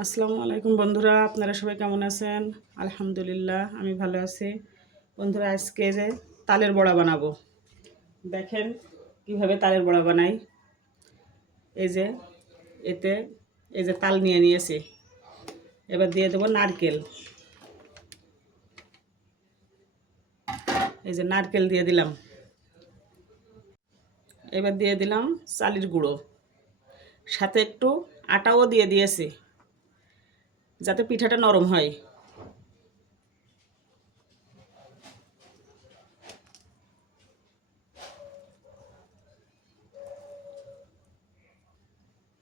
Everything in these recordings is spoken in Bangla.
আসসালামু আলাইকুম বন্ধুরা, আপনারা সবাই কেমন আছেন? আলহামদুলিল্লাহ আমি ভালো আছি। বন্ধুরা, আজকে যে তালের বড়া বানাবো, দেখেন কিভাবে তালের বড়া বানাই। এই যে এতে এই যে তাল নিয়ে নিয়েছি, এবার দিয়ে দেবো নারকেল। এই যে নারকেল দিয়ে দিলাম, এবার দিয়ে দিলাম চালের গুঁড়ো, সাথে একটু আটাও দিয়ে দিয়েছি যাতে পিঠাটা নরম হয়।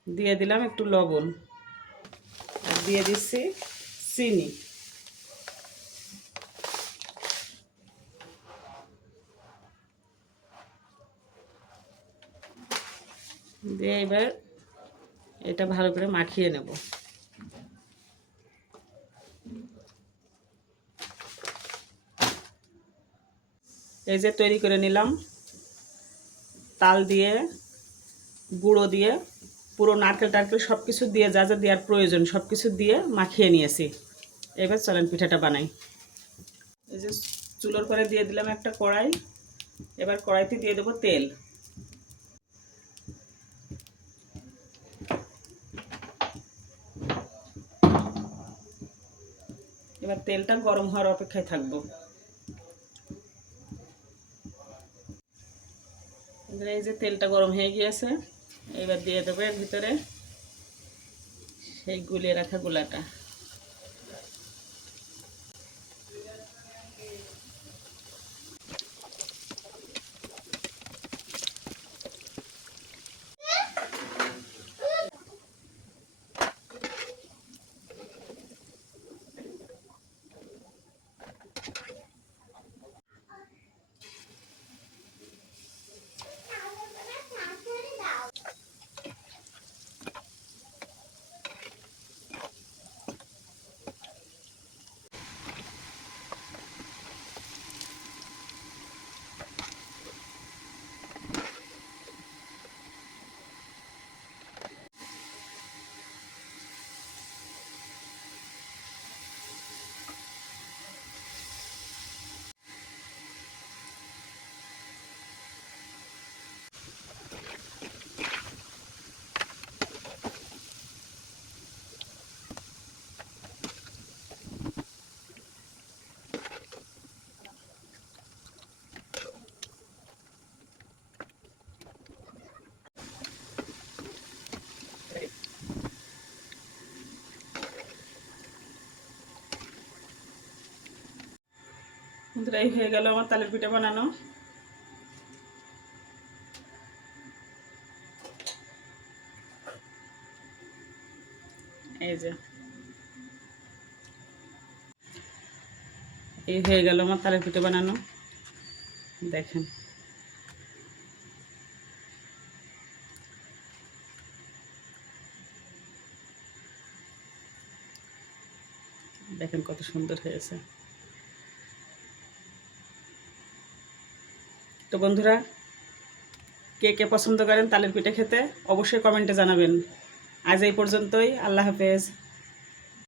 দিয়ে দিলাম একটু লবণ, আর দিয়ে দিচ্ছি চিনি। দিয়ে এবার এটা ভালো করে মাখিয়ে নেব। এই যে তৈরি করে নিলাম, তাল দিয়ে, গুঁড়ো দিয়ে, পুরো নারকেল টারকেল সব কিছু দিয়ে যা যা দেওয়ার প্রয়োজন সব কিছু দিয়ে মাখিয়ে নিয়েছি। এবার চলেন পিঠাটা বানাই। এই যে চুলোর করে দিয়ে দিলাম একটা কড়াই, এবার কড়াইতে দিয়ে দেবো তেল। এবার তেলটা গরম হওয়ার অপেক্ষায় থাকবো। এই যে তেলটা গরম হয়ে গিয়েছে, এবার দিয়ে দেবো এর ভিতরে সেই গুলিয়ে রাখা গোলাটা। এই হয়ে গেল আমার তালের পিঠা বানানো। এই যে এই হয়ে গেল আমার তালের পিঠা বানানো, দেখেন। দেখেন কত সুন্দর হয়েছে। তো বন্ধুরা, কে কে পছন্দ করেন তালের পিঠা খেতে অবশ্যই কমেন্টে জানাবেন। আজ এই পর্যন্তই, আল্লাহ হাফেজ।